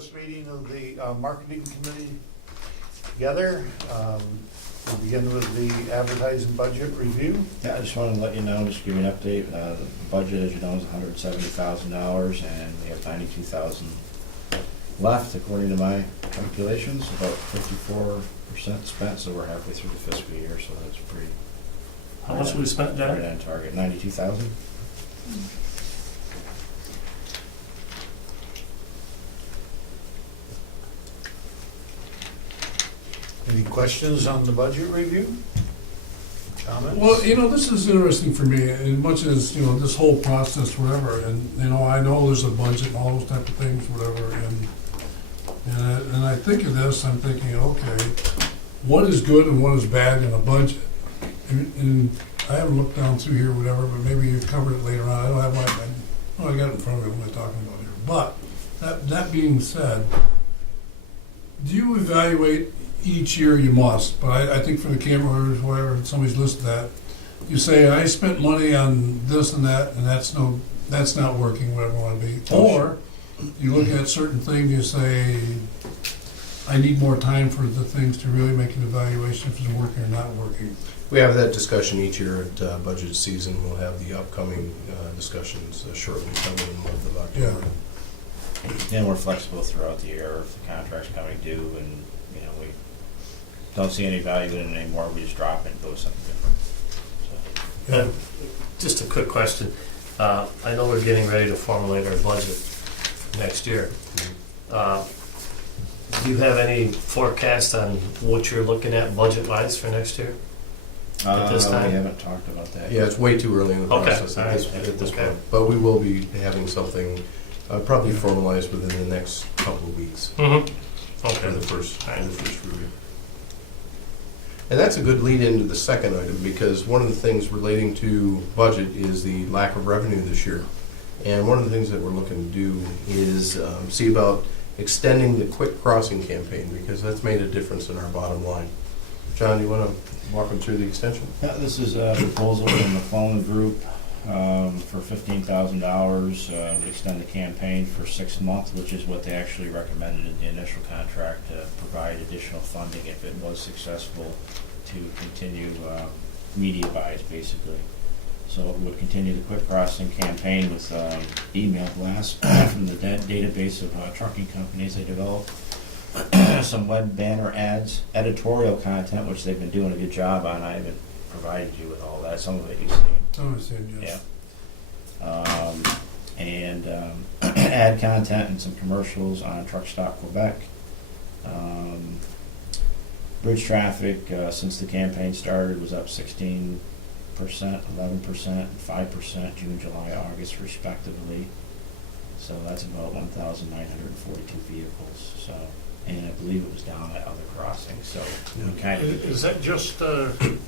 first meeting of the marketing committee together. We'll begin with the advertising budget review. Yeah, I just wanted to let you know, just give you an update. The budget, as you know, is $170,000, and we have $92,000 left, according to my calculations. About 54% spent, so we're halfway through the fiscal year, so that's pretty. How much have we spent, Jack? Right on target, 92,000. Any questions on the budget review? Comments? Well, this is interesting for me, as much as, this whole process, whatever, and, I know there's a budget and all those type of things, whatever, and I think of this, I'm thinking, okay, what is good and what is bad in a budget? And I haven't looked down through here, whatever, but maybe you covered it later on. I don't have I got it in front of me, what am I talking about here? But, that being said, do you evaluate each year? You must, but I think for the cameras, whatever, somebody's listed that, you say, I spent money on this and that, and that's not working, whatever it want to be. Or you look at certain things, you say, I need more time for the things to really make an evaluation if it's working or not working. We have that discussion each year at budget season. We'll have the upcoming discussions shortly coming in the month of October. And we're flexible throughout the year if the contract's coming due, and we don't see any value in it anymore. We just drop it and go with something different. So. Just a quick question. I know we're getting ready to formulate our budget next year. Do you have any forecast on what you're looking at budget-wise for next year? At this time? We haven't talked about that. Yeah, it's way too early in the Okay, process all at right. this Okay. point. But we will be having something probably formalized within the next couple of weeks Mm-hmm. for Okay. the first All right. review. And that's a good lead into the second item, because one of the things relating to budget is the lack of revenue this year. And one of the things that we're looking to do is see about extending the Quick Crossing campaign, because that's made a difference in our bottom line. John, do you want to walk them through the extension? Yeah, this is a proposal from the Clone Group for $15,000 to extend the campaign for 6 months, which is what they actually recommended in the initial contract, to provide additional funding if it was successful to continue media buys, basically. So it would continue the Quick Crossing campaign with email blasts from the database of trucking companies they developed, some web banner ads, editorial content, which they've been doing a good job on. I haven't provided you with all that. Some of it you've seen. I understand, yes. Yeah. And ad content and some commercials on Truck Stop Quebec. Bridge traffic since the campaign started was up 16%, 11%, and 5% June, July, August, respectively. So that's about 1,942 vehicles. So, and I believe it was down at other crossings. So we kind of. Is that just,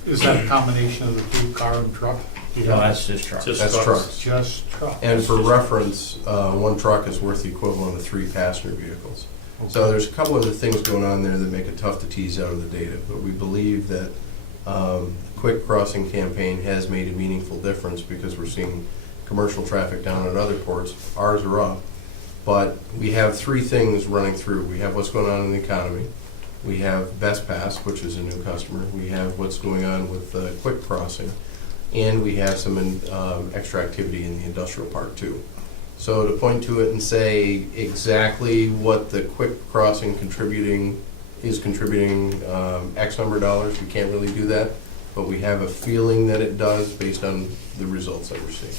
is that a combination of the two, car and truck? No, that's just trucks. Just That's trucks. Just truck. And for reference, one truck is worth the equivalent of 3 passenger vehicles. So there's a couple other things going on there that make it tough to tease out of the data, but we believe that the Quick Crossing campaign has made a meaningful difference, because we're seeing commercial traffic down at other ports. Ours are up, but we have 3 things running through. We have what's going on in the economy. We have Best Pass, which is a new customer. We have what's going on with Quick Crossing, and we have some extra activity in the industrial park too. So to point to it and say exactly what the Quick Crossing is contributing X number of dollars, we can't really do that, but we have a feeling that it does based on the results that we're seeing.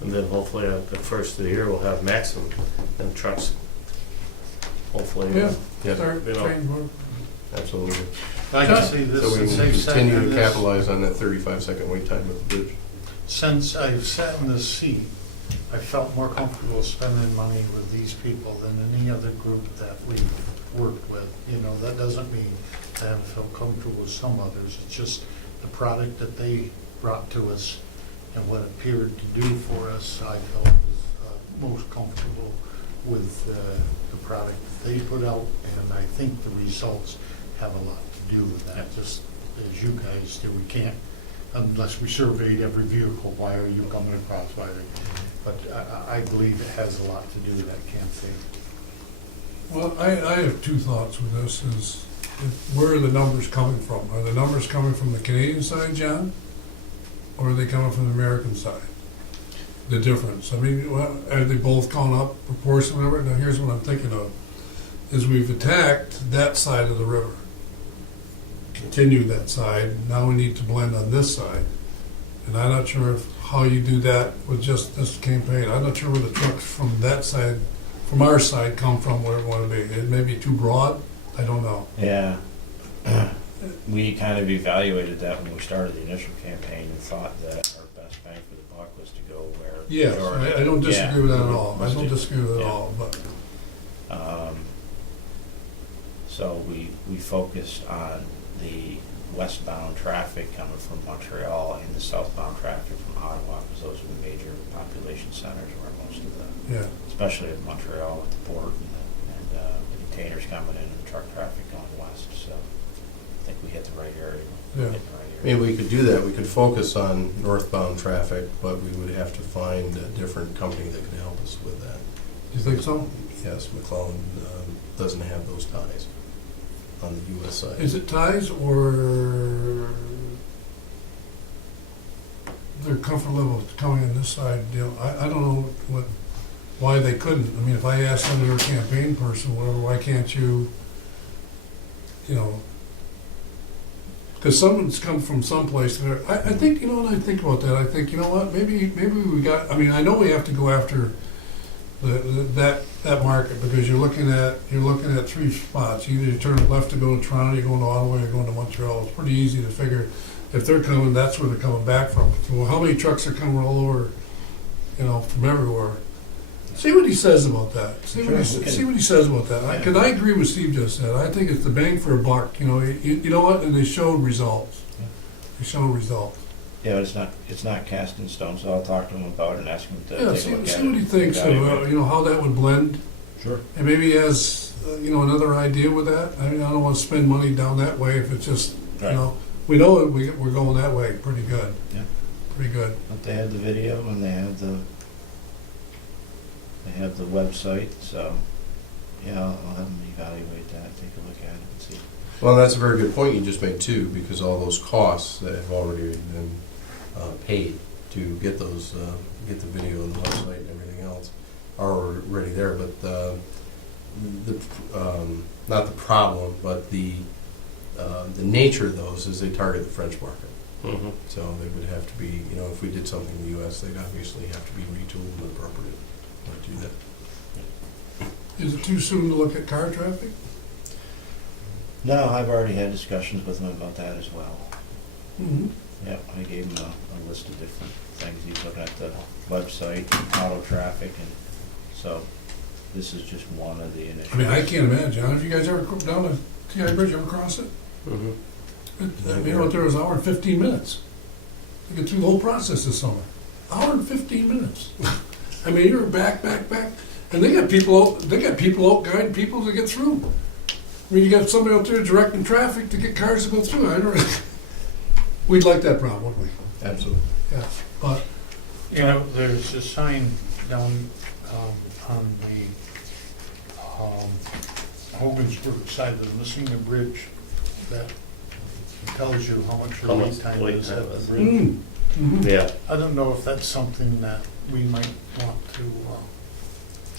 And then hopefully at the first of the year, we'll have maximum and trucks. Hopefully. Yeah. Yeah, Start train work. absolutely. I can see this, So we as can they've said continue in to this, capitalize on that 35-second wait time at the bridge. since I've sat in this seat, I felt more comfortable spending money with these people than any other group that we've worked with. That doesn't mean I haven't felt comfortable with some others. It's just the product that they brought to us and what it appeared to do for us. I felt was most comfortable with the product that they put out, and I think the results have a lot to do with that. Just as you guys do, we can't unless we surveyed every vehicle, why are you coming across, why are they? But I believe it has a lot to do with that campaign. Well, I have two thoughts with this, is where are the numbers coming from? Are the numbers coming from the Canadian side, John? Or are they coming from the American side? The difference, I mean, are they both gone up proportionally, whatever? Now, here's what I'm thinking of, is we've attacked that side of the river. Continue that side, now we need to blend on this side. And I'm not sure how you do that with just this campaign. I'm not sure where the trucks from that side, from our side, come from, where it want to be. It may be too broad, I don't know. Yeah. We kind of evaluated that when we started the initial campaign and thought that our best bang for the buck was to go where. the Yes, majority- I don't disagree with that at Yeah, all. I must don't do. disagree with it at Yeah. all, but, So we focused on the westbound traffic coming from Montreal and the southbound traffic from Ottawa, because those are the major population centers where most of the, yeah. especially in Montreal with the port and the containers coming in and the truck traffic going west. So I think we hit the right area. Yeah. Hit the right I mean, we could do that, we could focus on northbound traffic, but we would have to find a different company that could help us with that. You think so? Yes, McClellan doesn't have those ties on the US side. Is it ties or their comfort level coming on this side? You know, I don't know why they couldn't. I mean, if I asked them, your campaign person, whatever, why can't you, you know, because someone's come from someplace there. I think, you know, when I think about that, I think, you know what, maybe we got, I mean, I know we have to go after that market, because you're looking at three spots. Either you turn left to go to Toronto, you're going to Ottawa, you're going to Montreal. It's pretty easy to figure if they're coming, that's where they're coming back from. So how many trucks are coming all over, you know, from everywhere? See what he says about that. See what he says about that. Because I agree with Steve just said. I think it's the bang for a buck. You know, you know what? And they showed results. Yeah. They showed results. Yeah, but it's not cast in stone, so I'll talk to him about it and ask him to Yeah, take a look at it. see what he thinks of, evaluate. you know, how that would blend. Sure. And maybe he has, you know, another idea with that. I mean, I don't want to spend money down that way if it's just, Right. you know, we know that we're going that way pretty good. Yeah. Pretty good. But they have the video and they have the website, so yeah, I'll have them evaluate that, take a look at it and see. Well, that's a very good point you just made too, because all those costs that have already been paid to get those, get the video and the website and everything else are already there. But not the problem, but the nature of those is they target the French market. Mm-hmm. So they would have to be, you know, if we did something in the US, they'd obviously have to be retooled and appropriate to do that. Is it too soon to look at car traffic? No, I've already had discussions with him about that as well. Mm-hmm. Yeah, I gave him a list of different things. He's looking at the website, auto traffic, and so this is just one of the initiatives. I mean, I can't imagine. Have you guys ever come down to TI Bridge, ever cross it? Mm-hmm. You know what, there was an hour and 15 minutes to get through the whole process this summer. Hour and 15 minutes. I mean, you're back, and they got people out guiding people to get through. I mean, you got somebody out there directing traffic to get cars to go through. I don't. We'd like that problem, wouldn't we? Absolutely. Yeah, but You know, there's a sign down on the Odgensburg side of the missing the bridge that tells you how much your How wait much time wait is time at the is. bridge. Yeah. I don't know if that's something that we might want to,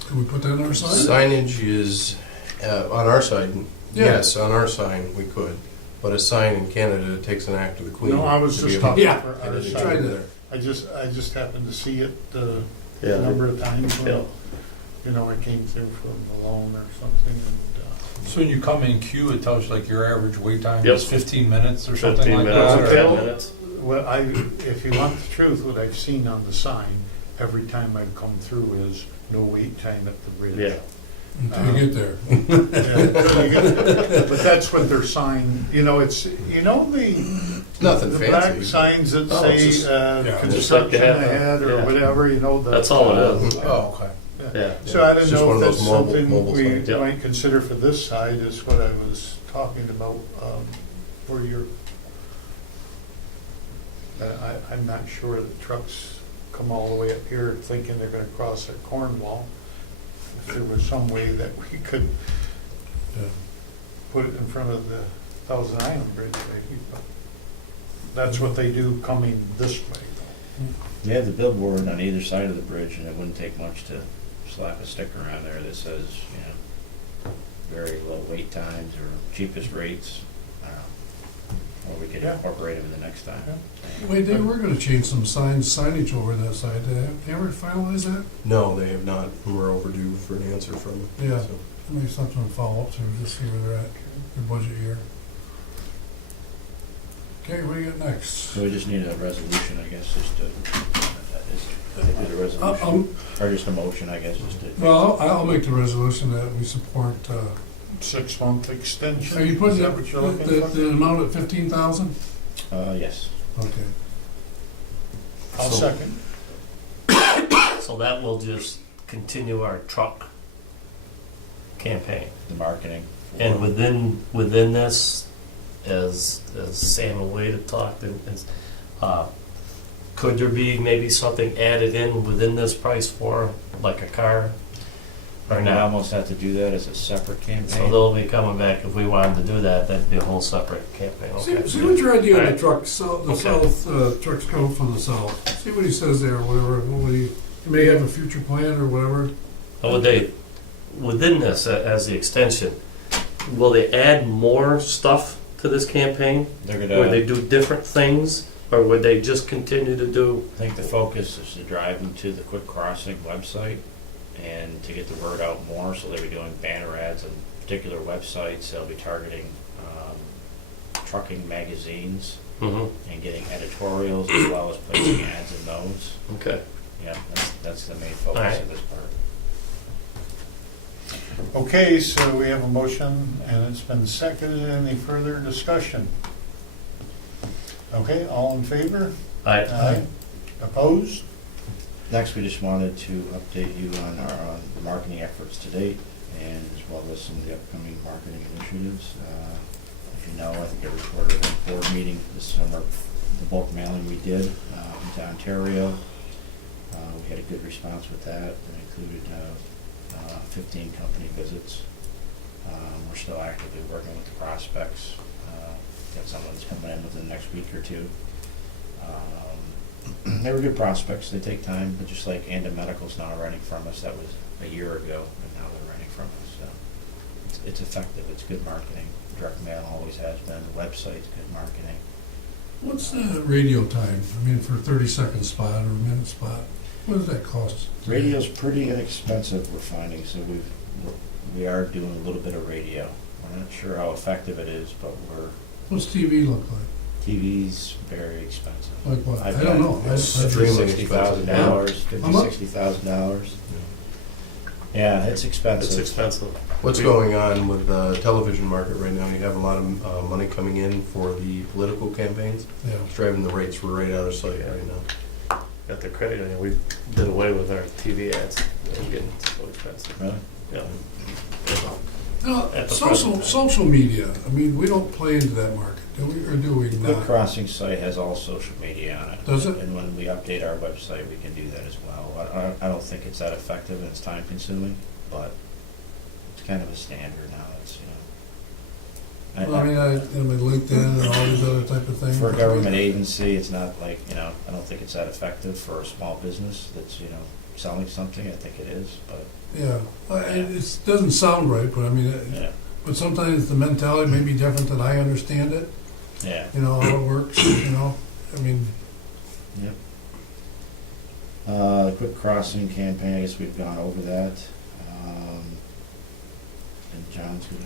can we put that on our side? Signage is, on our side, Yeah. yes, on our sign, we could. But a sign in Canada takes an act of the Queen. no, I was to be just able- talking Yeah. for and our then you Try go side. there. I just happened to see it a Yeah. number of times when, Yeah. you know, I came through from Malone or something, and, So when you come in queue, it tells you like your average wait time Yep. is 15 minutes or something 15 like minutes that? or or- 10 minutes. well, if you want the truth, what I've seen on the sign, every time I've come through is no wait time at the bridge. Yeah. Until you get there. Yeah. But that's what their sign, you know, it's, you know, Nothing the fancy. black signs that Oh, it's say, just- yeah. Just like construction they have, ahead or yeah. whatever, you know, the. That's all it is. Oh, okay. Yeah. So I It's don't just know one if of that's those mobile- something mobile we signs. Yep. might consider for this side, is what I was talking about, for your, I'm not sure that trucks come all the way up here thinking they're gonna cross at Cornwall. If there was some way that we could Yeah. put it in front of the Thousand Island Bridge, maybe, but that's what they do coming this way. They have the billboard on either side of the bridge, and it wouldn't take much to slap a sticker on there that says, you know, very low wait times or cheapest rates. Or we could Yeah. incorporate them in the next time. Wait, they were gonna change some signage over that side. Did they ever finalize that? No, they have not, and we're overdue for an answer from them. Yeah. So, Maybe something to follow up to, just see where they're at, their budget year. Okay, what do you got next? So we just need a resolution, I guess, just to, do the resolution, Um, or just a motion, I guess, just to. Well, I'll make the resolution that we support, 6-month extension. are you putting Is that what you're looking for? the amount at 15,000? Yes. Okay. I'll second. So that will just continue our truck campaign. The marketing. And within this, as Sam away talked, could there be maybe something added in within this price for like a car or We not? almost have to do that as a separate So campaign. they'll be coming back if we wanted to do that. That'd be a whole separate campaign. Okay. See what your idea of the Alright. trucks, the Okay. south, trucks coming from the south. See what he says there, whatever, he may have a future plan or whatever. Now, would they, within this, as the extension, will they add more stuff to this campaign? They're Would they gonna, do different things, or would they just continue to do? I think the focus is to drive them to the Quick Crossing website and to get the word out more, so they'll be doing banner ads on particular websites. They'll be targeting trucking magazines and getting editorials as well as placing ads in those. Okay. Yeah, that's the main focus Alright. of this part. Okay, so we have a motion and it's been seconded. Any further discussion? Okay, all in favor? Aye. Opposed? Next, we just wanted to update you on our marketing efforts to date, and as well as some of the upcoming marketing initiatives. If you know, I think I reported at a board meeting this summer, the bulk mailing we did into Ontario. We had a good response with that. It included 15 company visits. We're still actively working with the prospects. Got someone that's coming in within the next week or two. They were good prospects. They take time, but just like Anda Medical's now renting from us, that was a year ago, and now they're renting from us. So it's effective. It's good marketing. Direct mail always has been. The website's good marketing. What's the radio time? I mean, for a 30-second spot or a minute spot, what does that cost? Radio's pretty inexpensive, we're finding, so we are doing a little bit of radio. We're not sure how effective it is, but What's TV look like? TV's very expensive. Like what? I've I don't got know. extremely $50,000, How much? $60,000. Yeah, it's expensive. It's expensive. what's going on with the television market right now? You have a lot of money coming in for the political campaigns. Yeah. It's driving the rates right out of sight right now. Got the credit. I mean, we did away with our TV ads. They're getting so expensive. Really? Yeah. Now, At the present time. social media, I mean, we don't play into that market, do we, or do we The Quick not? Crossing site has all social media on it. Does it? And when we update our website, we can do that as well. I don't think it's that effective and it's time consuming, but it's kind of a standard now. It's, you know. Well, I mean, LinkedIn and all these other type of things. For a government agency, it's not like, you know, I don't think it's that effective. For a small business that's, you know, selling something, I think it is, but, Yeah, it doesn't sound right, but I mean, yeah, but sometimes the mentality may be different than I understand it, yeah. you know, how it works, you know, I mean, Yep. The Quick Crossing campaign, I guess we've gone over that. And John's gonna,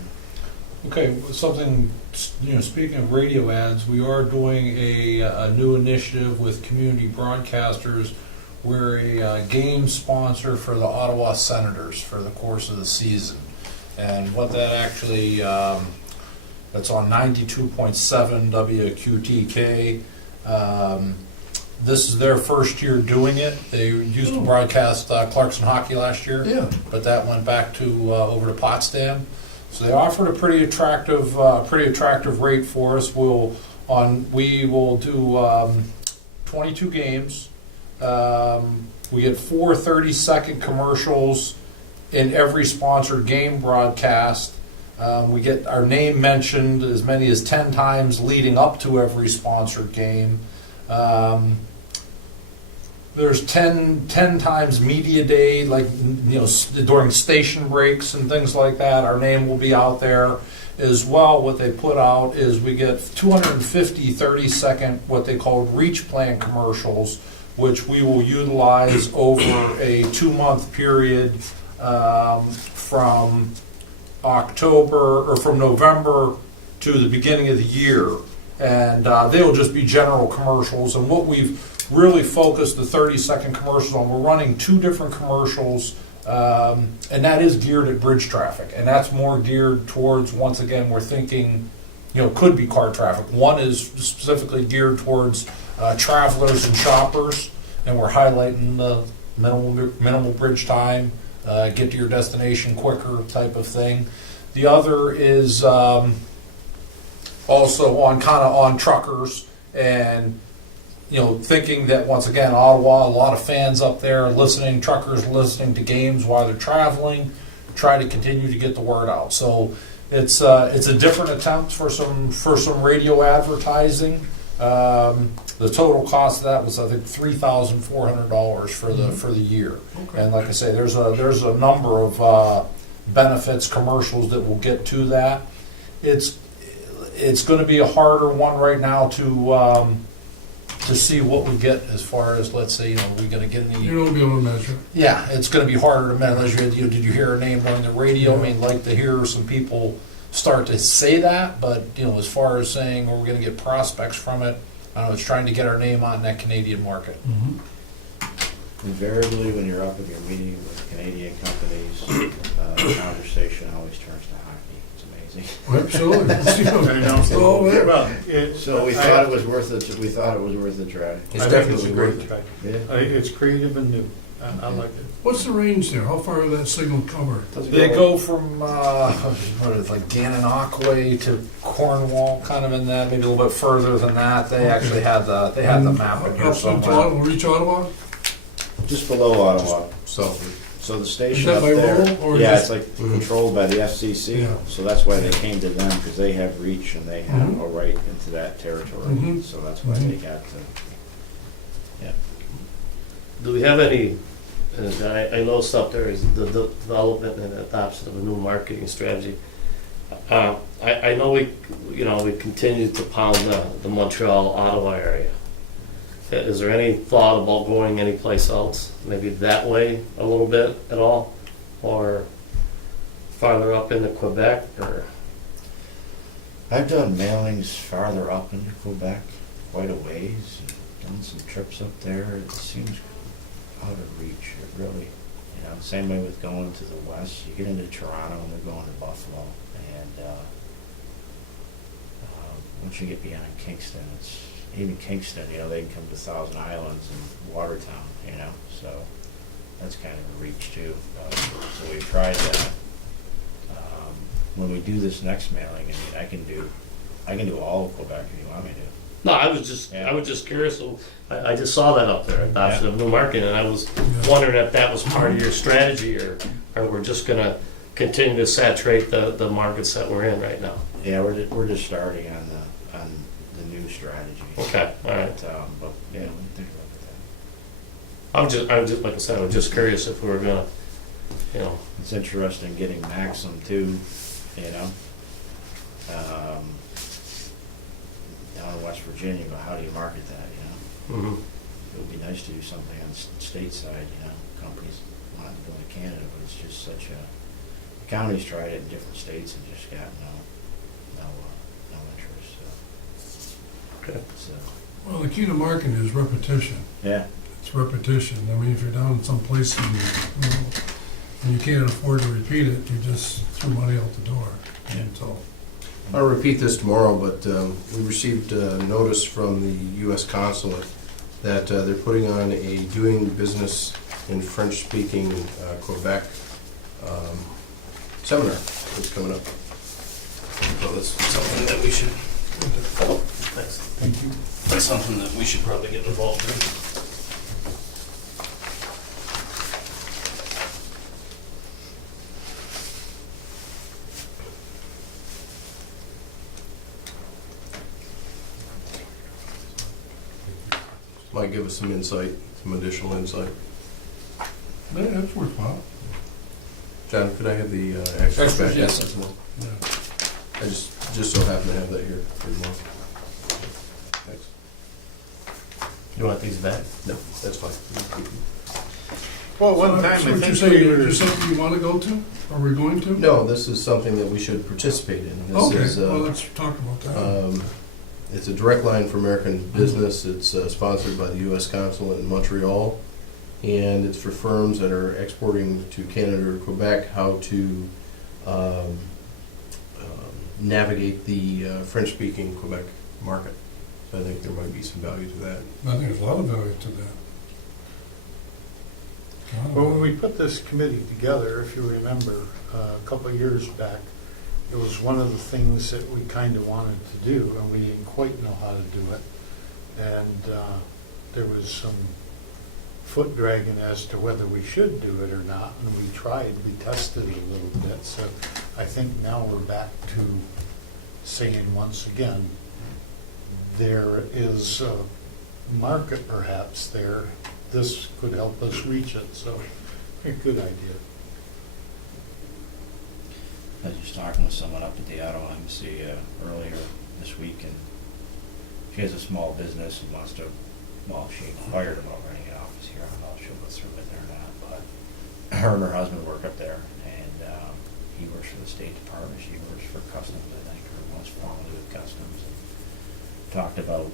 Okay, something, speaking of radio ads, we are doing a new initiative with community broadcasters. We're a game sponsor for the Ottawa Senators for the course of the season. And what that actually, that's on 92.7 WQTK. This is their first year doing it. They used to broadcast Clarkson hockey last year, yeah, but that went back to over to Potsdam. So they offered a pretty attractive rate for us. We will do 22 games. We get 4 30-second commercials in every sponsored game broadcast. We get our name mentioned as many as 10 times leading up to every sponsored game. There's 10 times media day, like, you know, during station breaks and things like that. Our name will be out there as well. What they put out is we get 250 30-second, what they call reach plan commercials, which we will utilize over a 2-month period from October, or from November to the beginning of the year. And they'll just be general commercials. And what we've really focused the 30-second commercials on, we're running 2 different commercials, and that is geared at bridge traffic. And that's more geared towards, once again, we're thinking, you know, could be car traffic. One is specifically geared towards travelers and shoppers, and we're highlighting the minimal bridge time, get to your destination quicker type of thing. The other is also on truckers, and you know, thinking that, once again, Ottawa, a lot of fans up there listening, truckers listening to games while they're traveling, try to continue to get the word out. So it's a different attempt for some radio advertising. The total cost of that was, I think, $3,400 for the year. Okay. And like I say, there's a number of benefits, commercials that will get to that. It's going to be a harder one right now to see what we get as far as, let's say, you know, we're going to get any. You don't be able to measure. Yeah, it's going to be harder to measure. Did you hear a name on the radio? I mean, like to hear some people start to say that, but you know, as far as saying we're going to get prospects from it, I don't know, it's trying to get our name on that Canadian market. Mm-hmm. Invariably, when you're up in your meeting with Canadian companies, the conversation always turns to hockey. It's amazing. Absolutely. I know. Oh, yeah. Well, it- So we thought it was worth it. We thought it was worth a try. It's I think definitely a worth great it. try. Yeah. It's creative and new. I like it. What's the range there? How far does that signal cover? They go from what is it, like Gananoque to Cornwall, kind of in that, maybe a little bit further than that. They actually had the map in here Up to somewhere. Ottawa, reach Ottawa? Just below Ottawa. So, So the Is station that up by there. rural or Yeah, just? it's like controlled by the FCC. Yeah. So that's why they came to them, because they have reach and they have Mhm. a right into that territory. Mhm. So that's why Mhm. they got to. Yeah. Do we have any, I know stuff there is the development and adoption of a new marketing strategy. I know we continue to pound the Montreal, Ottawa area. Is there any thought about going anyplace else, maybe that way a little bit at all? Or farther up into Quebec, or? I've done mailings farther up into Quebec, quite a ways, and done some trips up there. It seems out of reach. It really, same way with going to the west. You get into Toronto and they're going to Buffalo, and once you get beyond Kingston, it's even Kingston. They can come to Thousand Islands and Watertown. So that's kind of a reach too. So we tried that. When we do this next mailing, I can do all of Quebec if you want me to. No, I was just curious. I just saw that up there, adoption of new marketing, and I was wondering if that was part of your strategy, or we're just gonna continue to saturate the markets that we're in right now. Yeah, we're just starting on the new strategy. Okay, all right. But yeah, we can think about that. I was just like I said, I was just curious if we were gonna, It's interesting getting Maxim too. Down in West Virginia, but how do you market that? mhm. It would be nice to do something on stateside. Companies want to go to Canada, but it's just such a. Counties tried it in different states and just got no interest. Okay. So Well, the key to marketing is repetition. yeah, It's repetition. I mean, if you're down in some place and you can't afford to repeat it, you just throw money out the door. Yeah. So, I'll repeat this tomorrow, but we received a notice from the U.S. consulate that they're putting on a doing business in French-speaking Quebec seminar that's coming up. So that's something that we should Thanks. Thank you. That's something that we should probably get involved in. Might give us some insight, some additional insight. Yeah, that's worthwhile. John, could I have the extras Extras, back? yes. That's the one. Yeah. I just so happen to have that here for tomorrow. Thanks. You want these back? No, that's fine. Well, one time, So I what think you're saying, we were, there's something you wanna go to? Are we going to? No, this is something that we should participate in. This Okay, is, well, let's talk about that. It's a direct line for American business. It's sponsored by the U.S. Consulate in Montreal, and it's for firms that are exporting to Canada or Quebec how to navigate the French-speaking Quebec market. So I think there might be some value to that. I think there's a lot of value to that. well, when we put this committee together, if you remember, a couple of years back, it was one of the things that we kind of wanted to do, and we didn't quite know how to do it. And there was some foot dragging as to whether we should do it or not, and we tried, we tested it a little bit. So I think now we're back to saying once again, there is a market perhaps there. This could help us reach it, so a good idea. I was just talking with someone up at the Auto Embassy earlier this week, and she has a small business and wants to, well, she inquired about renting an office here. I don't know if she'll go through with it or not, but her and her husband work up there, and he works for the State Department. She works for Customs, I think, or was formerly with Customs. And talked about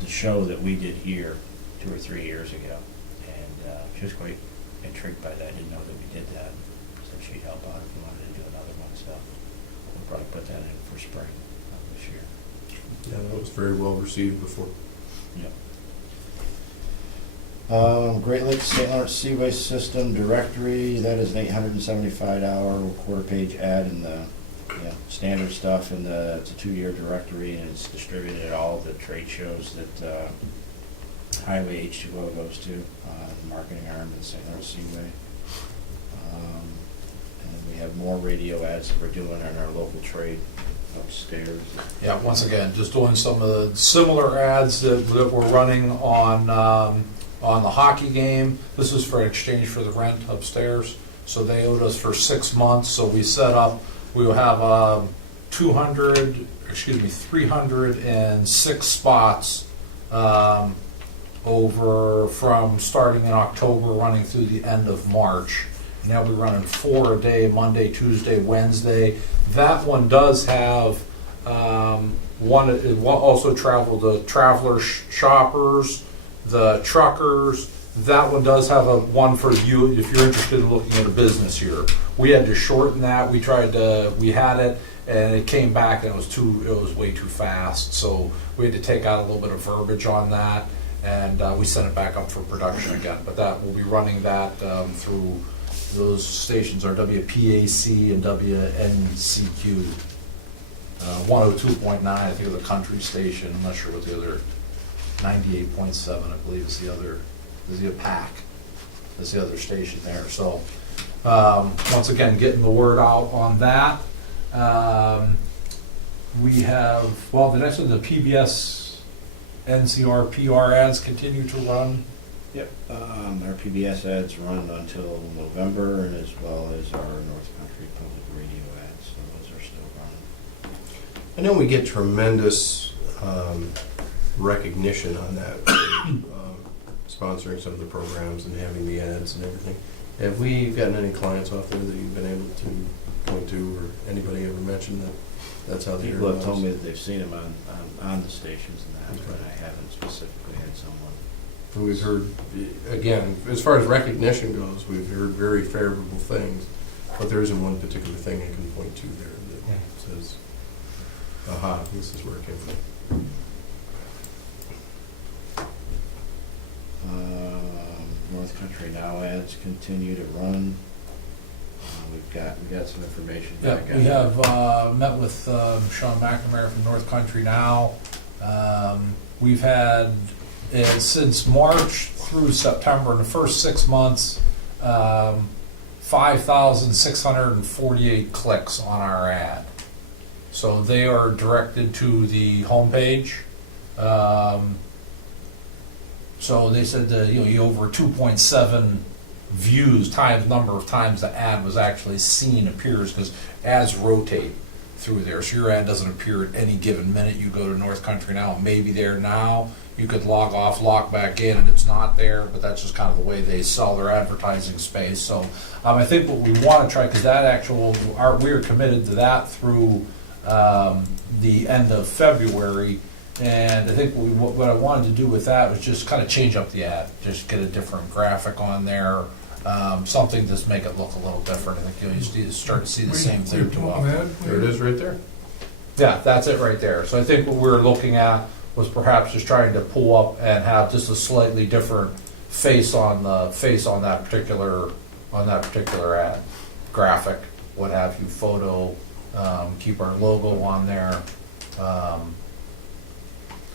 the show that we did here 2 or 3 years ago, and she was quite intrigued by that. I didn't know that we did that. She'd help out if we wanted to do another one, so we'll probably put that in for spring this year. Yeah, that was very well received before. Yep. Great Lakes St. Lawrence Seaway System Directory, that is an $875 quarter-page ad in the standard stuff, and it's a 2-year directory, and it's distributed at all the trade shows that Highway H2O goes to, the marketing arm of the St. Lawrence Seaway. And we have more radio ads that we're doing in our local trade upstairs. Yeah, once again, just doing some of the similar ads that we're running on the hockey game. This is for exchange for the rent upstairs. So they owed us for 6 months, so we set up, we will have 306 spots over from starting in October, running through the end of March. Now we're running 4 a day, Monday, Tuesday, Wednesday. That one does have it will also travel the traveler shoppers, the truckers. That one does have a one for you if you're interested in looking at a business here. We had to shorten that. We had it, and it came back, and it was way too fast. So we had to take out a little bit of verbiage on that, and we sent it back up for production again. But that we'll be running that through. Those stations are WPAC and WNCQ. 102.9, I think, is the country station. I'm not sure what the other. 98.7, I believe, is the other. Is the PAC? Is the other station there? So once again, getting the word out on that. We have the next one, the PBS, NCR, PR ads continue to run. Yep. Our PBS ads run until November, and as well as our North Country Public Radio ads, so those are still running. I know we get tremendous recognition on that, sponsoring some of the programs and having the ads and everything. Have we gotten any clients out there that you've been able to point to, or anybody ever mentioned that that's how they hear People have about told us? me that they've seen them on the stations and that, but Okay. I haven't specifically had someone. And we've heard, again, as far as recognition goes, we've heard very favorable things, but there isn't one particular thing I can point to there that says, aha, this is where it came from. North Country Now ads continue to run. We've we got some information. Yeah, back. we have met with Sean McNamara from North Country Now. We've had, since March through September, in the first 6 months, 5,648 clicks on our ad. So they are directed to the homepage. So they said that, you over 2.7 views times number of times the ad was actually seen appears, because ads rotate through there. So your ad doesn't appear at any given minute. You go to North Country Now, it may be there now. You could log off, log back in, and it's not there, but that's just kind of the way they sell their advertising space. So I think what we want to try, because that we are committed to that through the end of February. And I think what I wanted to do with that was just kind of change up the ad, just get a different graphic on there, something just make it look a little different. I think you start to see the same thing too often. There it is right there. Yeah, that's it right there. So I think what we were looking at was perhaps just trying to pull up and have just a slightly different face on that particular ad, graphic, what have you, photo, keep our logo on there.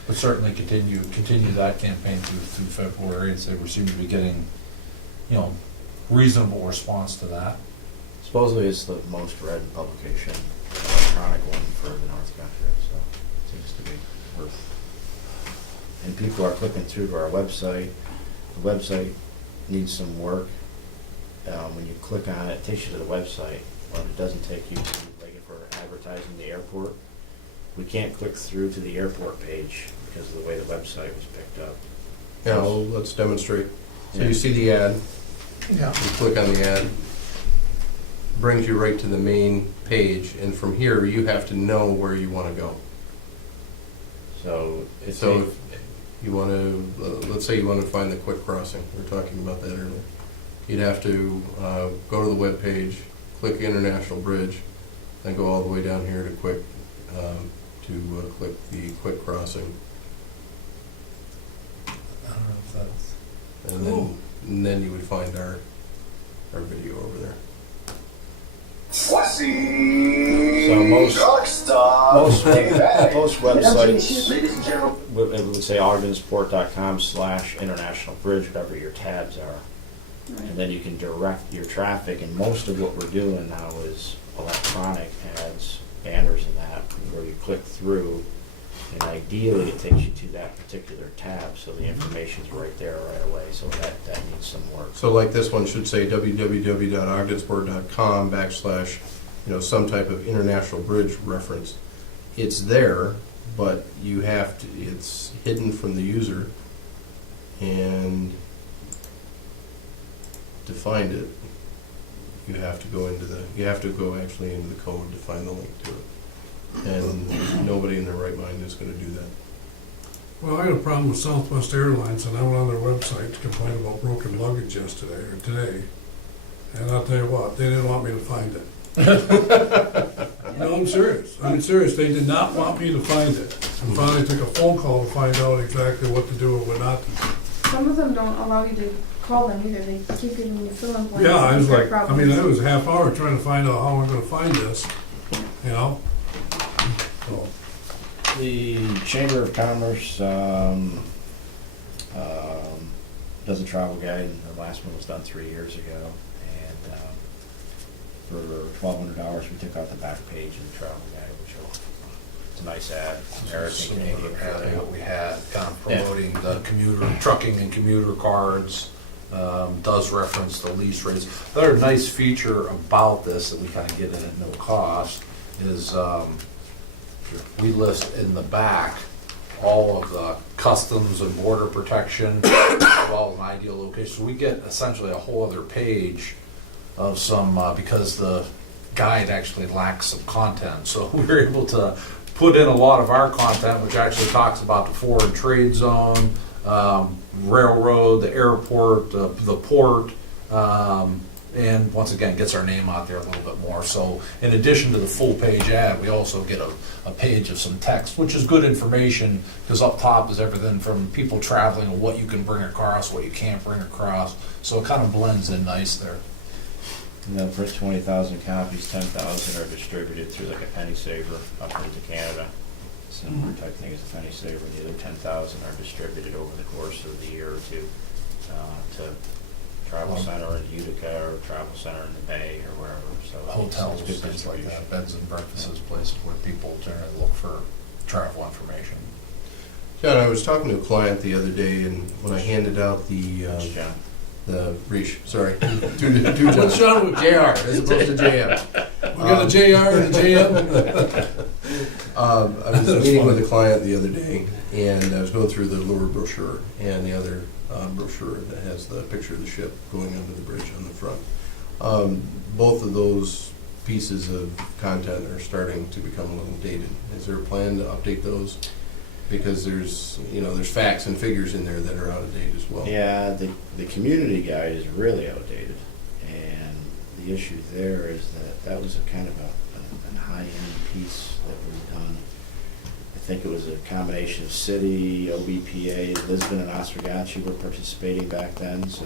But certainly continue that campaign through February, and say we seem to be getting, reasonable response to that. Supposedly it's the most read publication, electronic one for the North Country, so it seems to be worth. And people are clicking through to our website. The website needs some work. When you click on it, it takes you to the website, but it doesn't take you to, like if we're advertising the airport, we can't click through to the airport page because of the way the website was picked up. Yeah, well, let's demonstrate. So Yeah. you see the ad, Yeah. you click on the ad, brings you right to the main page, and from here, you have to know where you want to go. So it's So if you want to, let's say you want to find the quick crossing, we were talking about that earlier. You'd have to go to the web page, click International Bridge, then go all the way down here to click the quick crossing, I don't know if that's. and then you would find our video over there. so most websites, it would say Odgensburg.com/international bridge, whatever your tabs are. And then you can direct your traffic, and most of what we're doing now is electronic ads, banners and that, where you click through, and ideally it takes you to that particular tab, so the information's right there right away, so that needs some work. So like this one should say www.ogdensburg.com / some type of international bridge reference. It's there, but you have to, it's hidden from the user, and to find it, you have to go actually into the code to find the link to it. And nobody in their right mind is going to do that. Well, I had a problem with Southwest Airlines, and I went on their website to complain about broken luggage today. And I'll tell you what, they didn't want me to find it. No, I'm serious. They did not want me to find it. And finally took a phone call to find out exactly what to do and what not to do. Some of them don't allow you to call them either. They keep giving you fill-in blanks. Yeah, I was and like, problems. that was a half hour trying to find out how I'm gonna find this, So, The Chamber of Commerce does a travel guide, and the last one was done 3 years ago. And for $1,200, we took out the back page of the travel guide, which it's a nice ad. American Canadian Ad what we had, kind of Yeah. promoting the trucking and commuter cards, does reference the lease rates. The other nice feature about this that we kind of get in at no cost is we list in the back all of the customs and border protection, as well as an ideal location. So we get essentially a whole other page of some, because the guide actually lacks some content. So we were able to put in a lot of our content, which actually talks about the foreign trade zone, railroad, the airport, the port, and once again, gets our name out there a little bit more. So in addition to the full page ad, we also get a page of some text, which is good information, because up top is everything from people traveling, what you can bring across, what you can't bring across. So it kind of blends in nice there. And they'll print 20,000 copies, 10,000 are distributed through like a penny saver up into Canada. Similar type thing as a penny saver. The other 10,000 are distributed over the course of the year or two to Travel Center in Utica or Travel Center in the Bay or wherever. So Hotels, it's good things like distribution. that, beds and breakfasts, places where people generally look for travel information. John, I was talking to a client the other day, and when I handed out That's the John. Reach, sorry, two Johns. What's wrong with JR as opposed to JM. We got a JR and a JM? I was meeting with a client the other day, and I was going through the Lure brochure and the other brochure that has the picture of the ship going under the bridge on the front. Both of those pieces of content are starting to become a little dated. Is there a plan to update those? Because there's facts and figures in there that are out of date as well. Yeah, the community guide is really outdated, and the issue there is that was a kind of a high-end piece that we've done. I think it was a combination of city, OBPA, Lisbon and Oswegatchie were participating back then, so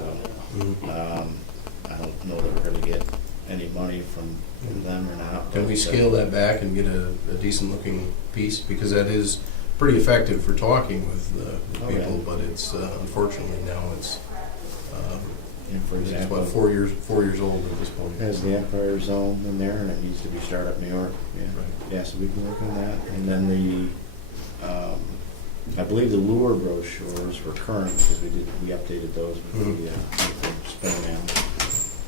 I don't know that we're going to get any money from them or not. Can we but, scale that back and get a decent looking piece? Because that is pretty effective for talking with Oh, people, yeah. but it's unfortunately now it's for it's example, about 4 years old at this point. has the Empire Zone in there, and it needs to be Startup New York. Yeah, Right. yeah, so we can work on that. And then I believe the lure brochures were current because we updated those before the spring now.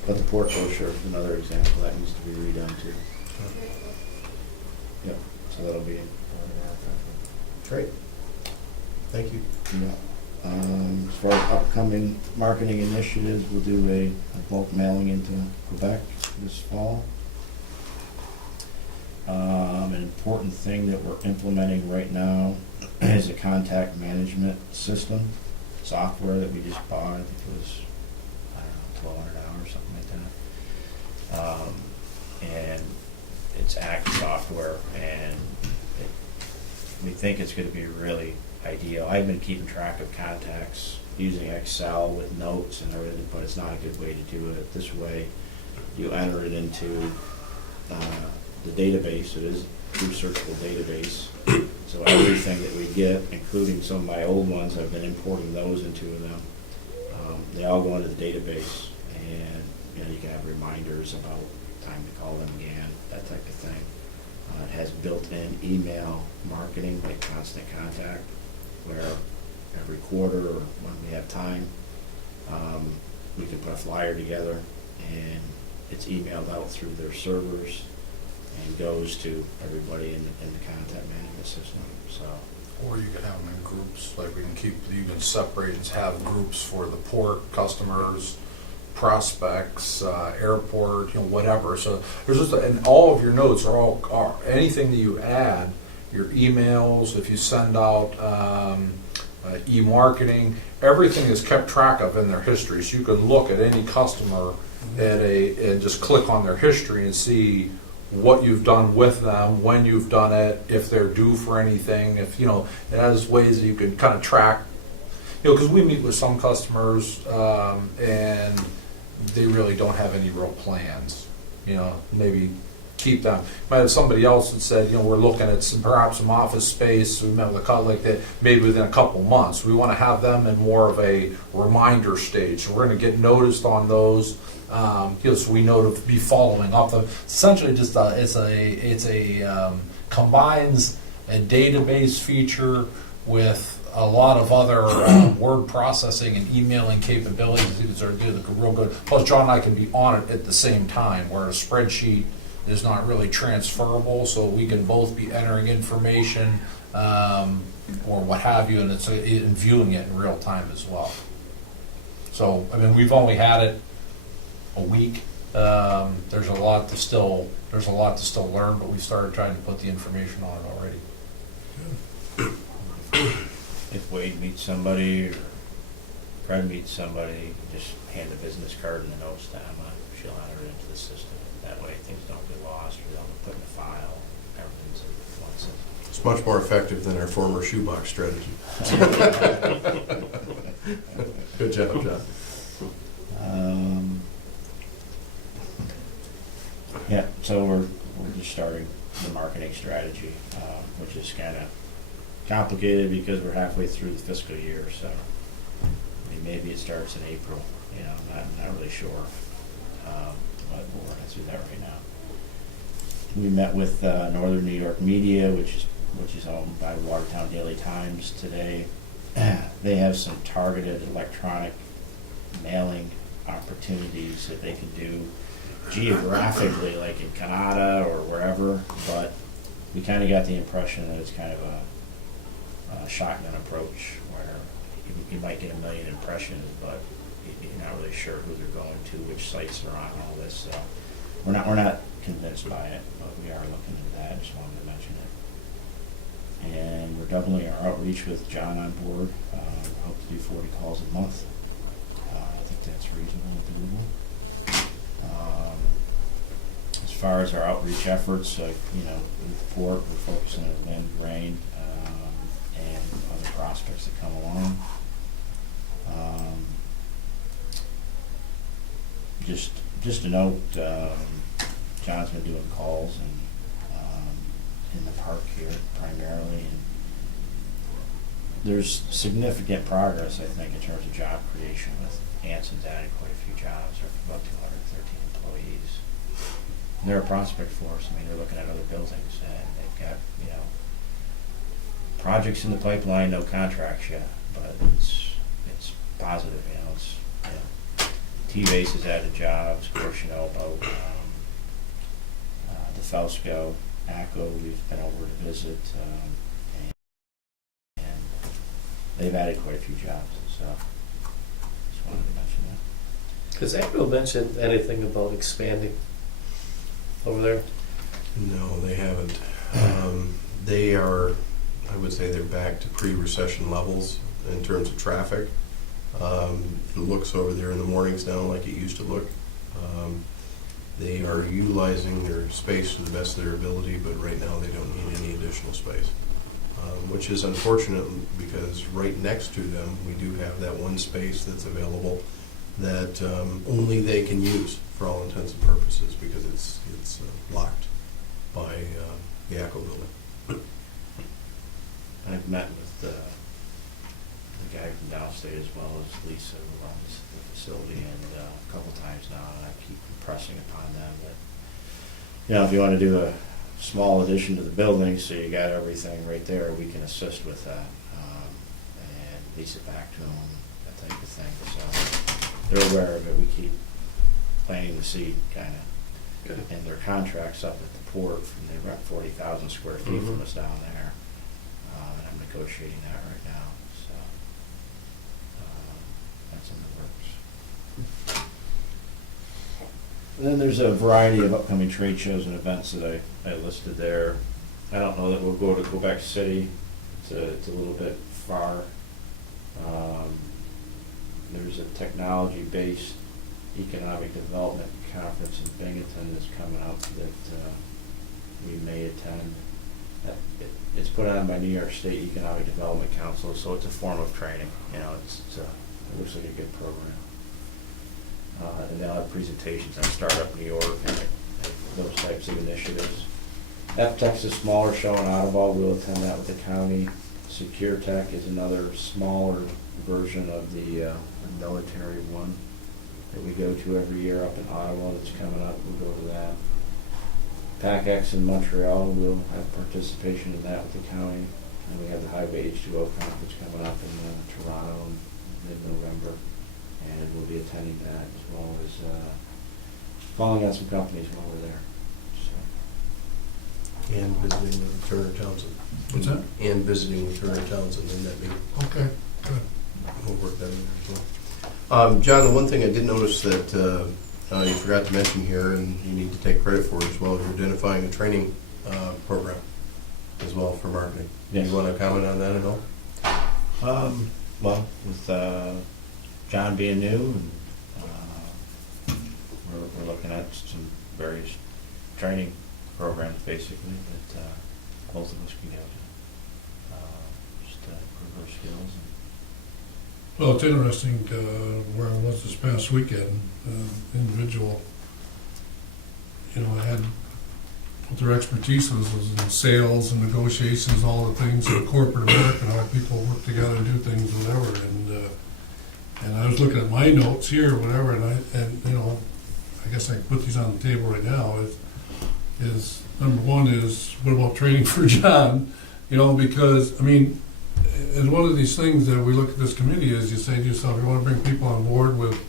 But the port brochure is another example that needs to be redone too. Yep, so that'll be. Great. Thank you. Yeah. As far as upcoming marketing initiatives, we'll do a bulk mailing into Quebec this fall. An important thing that we're implementing right now is a contact management system software that we just bought. I think it was, I don't know, $1,200 or something like that. And it's Act software, and we think it's going to be really ideal. I've been keeping track of contacts using Excel with notes and everything, but it's not a good way to do it. This way, you enter it into the database. It is a true searchable database. So everything that we get, including some of my old ones, I've been importing those into them. They all go into the database, and you can have reminders about time to call them again, that type of thing. It has built-in email marketing, like Constant Contact, where every quarter or when we have time, we can put a flyer together, and it's emailed out through their servers and goes to everybody in the contact management system. So, Or you could have them in groups, like you can separate and have groups for the port, customers, prospects, airport, whatever. So there's just, and all of your notes are anything that you add, your emails, if you send out e-marketing, everything is kept track of in their history. So you can look at any customer and just click on their history and see what you've done with them, when you've done it, if they're due for anything, if, it has ways that you can kind of track, because we meet with some customers, and they really don't have any real plans, maybe keep them. Might have somebody else that said, we're looking at perhaps some office space, we met with a couple like that, maybe within a couple months. We want to have them in more of a reminder stage, so we're going to get noticed on those, so we know to be following up. Essentially, just combines a database feature with a lot of other word processing and emailing capabilities. These are real good. Plus, John and I can be on it at the same time, where a spreadsheet is not really transferable, so we can both be entering information or what have you, and and viewing it in real time as well. So, we've only had it a week. There's a lot to still learn, but we started trying to put the information on it already. if Wade meets somebody or Fred meets somebody, just hand the business card and the notes to Emma. She'll enter it into the system. That way, things don't get lost or don't get put in a file. Everything's in one system. It's much more effective than our former shoebox strategy. Good job, John. So we're just starting the marketing strategy, which is kind of complicated because we're halfway through the fiscal year, so I mean, maybe it starts in April, you know, not really sure. But we're working through that right now. We met with Northern New York Media, which is owned by Watertown Daily Times today. They have some targeted electronic mailing opportunities that they can do geographically, like in Canada or wherever, but we kind of got the impression that it's kind of a shotgun approach where you might get 1 million impressions, but you're not really sure who they're going to, which sites they're on, all this. So we're not convinced by it, but we are looking into that. Just wanted to mention it. And we're doubling our outreach with John on board. Hope to do 40 calls a month. I think that's reasonable and doable. As far as our outreach efforts, you know, with the port, we're focusing on wind, rain, and other prospects that come along. Just a note, John's been doing calls and in the park here primarily, and there's significant progress, I think, in terms of job creation with Anson's added quite a few jobs, or about 213 employees. And they're a prospect for us. I mean, they're looking at other buildings, and they've got, you know, projects in the pipeline, no contracts yet, but it's positive, you know. It's, you know, T-Base has added jobs, of course, you know, about the Felsco, ACO, we've been over to visit, and they've added quite a few jobs, so just wanted to mention that. Has ACO mentioned anything about expanding over there? No, they haven't. They are, I would say they're back to pre-recession levels in terms of traffic. It looks over there in the mornings now like it used to look. They are utilizing their space to the best of their ability, but right now they don't need any additional space, which is unfortunate because right next to them we do have that one space that's available that only they can use for all intents and purposes because it's locked by the ACO building. I've met with the guy from downstate as well as Lisa who runs the facility, and a couple times now, and I keep impressing upon them that, you know, if you want to do a small addition to the building so you got everything right there, we can assist with that and lease it back to them, that type of thing. So they're aware of it. We keep planting the seed, kind of. And their contracts up at the port, they rent 40,000 square feet from us down there, and I'm negotiating that right now. So that's in the works. And then there's a variety of upcoming trade shows and events that I listed there. I don't know that we'll go to Quebec City. It's a little bit far. There's a technology-based economic development conference in Binghamton that's coming up that we may attend. It's put on by New York State Economic Development Council, so it's a form of training. You know, it looks like a good program. And they'll have presentations on Startup New York and those types of initiatives. FTech's a smaller show in Ottawa. We'll attend that with the county. Secure Tech is another smaller version of the military one that we go to every year up in Ottawa that's coming up. We'll go to that. PACX in Montreal, we'll have participation in that with the county. And we have the Highway H2O conference coming up in Toronto in mid-November. And we'll be attending that as well as following out some companies while we're there. So. And visiting with Turner Townsend. What's that? And visiting with Turner Townsend in that meeting. Okay, good. We'll work that in there as well. John, the one thing I did notice that you forgot to mention here, and you need to take credit for it as well, you're identifying a training program as well for marketing. Yes. Do you want to comment on that at all? Well, with John being new, and we're looking at some various training programs basically that both of us can go to, just to improve our skills. Well, it's interesting where I was this past weekend, individual, you know, I had a what their expertise is in sales and negotiations, all the things in corporate America, how people work together and do things, whatever. And I was looking at my notes here, whatever, and you know, I guess I can put these on the table right now. Is number one is what about training for John? You know, because I mean, and one of these things that we look at this committee is you say to yourself, you want to bring people on board with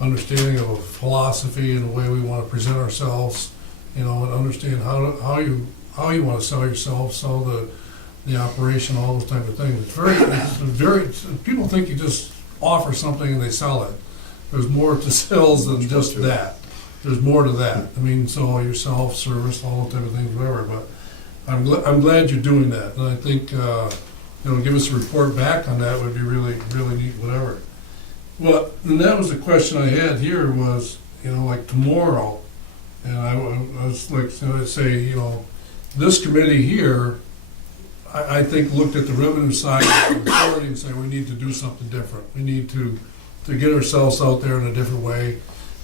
understanding of a philosophy and the way we want to present ourselves, you know, and understand how you want to sell yourself, sell the operation, all those type of things. It's very people think you just offer something and they sell it. There's more to sales than just that. There's more to that. I mean, so yourself, service, all those type of things, whatever. But I'm glad you're doing that, and I think you know, give us a report back on that would be really neat, whatever. Well, and that was the question I had here was, you know, like tomorrow, and I was like, so I'd say, you know, this committee here, I think looked at the revenue side of the authority and say we need to do something different. We need to get ourselves out there in a different way.